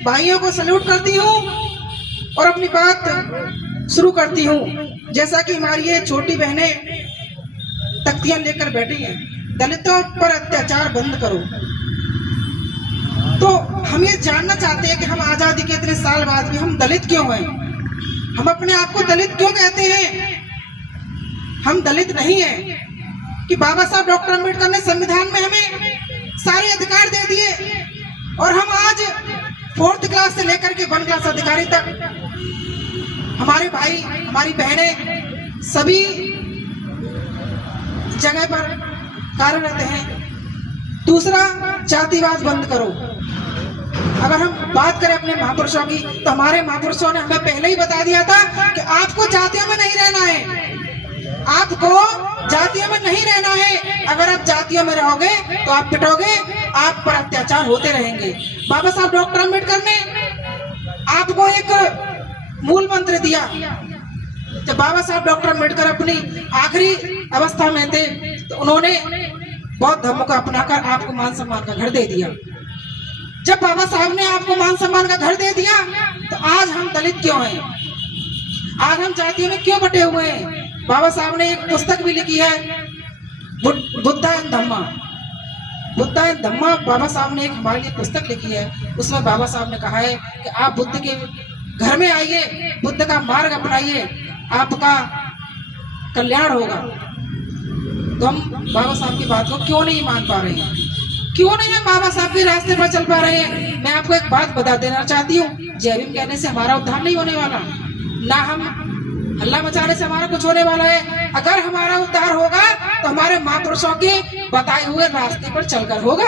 भाइयों को सल्यूट करती हूँ और अपनी बात शुरू करती हूँ। जैसा कि हमारी ये छोटी बहनें तख्तियां लेकर बैठी हैं, दलितों पर अत्याचार बंद करो। तो हम ये जानना चाहते हैं कि हम आजादी के इतने साल बाद भी हम दलित क्यों हैं? हम अपने आप को दलित क्यों कहते हैं? हम दलित नहीं हैं कि बाबा साहब डॉक्टर अम्बेडकर ने संविधान में हमें सारे अधिकार दे दिए और हम आज 4th क्लास से लेकर के 1 क्लास अधिकारी तक हमारे भाई हमारी बहनें सभी जगह पर कार्यरत हैं। दूसरा, जातिवाद बंद करो। अगर हम बात करें अपने महापुरुषों की, तो हमारे महापुरुषों ने हमें पहले ही बता दिया था कि आपको जातियों में नहीं रहना है, आपको जातियों में नहीं रहना है। अगर आप जातियों में रहोगे तो आप पिटोगे, आप पर अत्याचार होते रहेंगे। बाबा साहब डॉक्टर अम्बेडकर ने आपको एक मूल मंत्र दिया। जब बाबा साहब डॉक्टर अम्बेडकर अपनी आखिरी अवस्था में थे तो उन्होंने बौद्ध धर्म को अपनाकर आपको मान सम्मान का घर दे दिया। जब बाबा साहब ने आपको मान सम्मान का घर दे दिया तो आज हम दलित क्यों हैं? आज हम जातियों में क्यों बटे हुए हैं? बाबा साहब ने एक पुस्तक भी लिखी है, बुद्धा एंड धम्मा। बुद्धा एंड धम्मा बाबा साहब ने एक हमारे लिए पुस्तक लिखी है। उसमें बाबा साहब ने कहा है कि आप बुद्ध के घर में आइए, बुद्ध का मार्ग अपनाइए, आपका कल्याण होगा। तो हम बाबा साहब की बात को क्यों नहीं मान पा रहे हैं? क्यों नहीं हम बाबा साहब के रास्ते पर चल पा रहे हैं? मैं आपको एक बात बता देना चाहती हूँ, जय भीम कहने से हमारा उद्धार नहीं होने वाला, ना हम हल्ला मचाने से हमारा कुछ होने वाला है। अगर हमारा उद्धार होगा तो हमारे महापुरुषों के बताए हुए रास्ते पर चलकर होगा।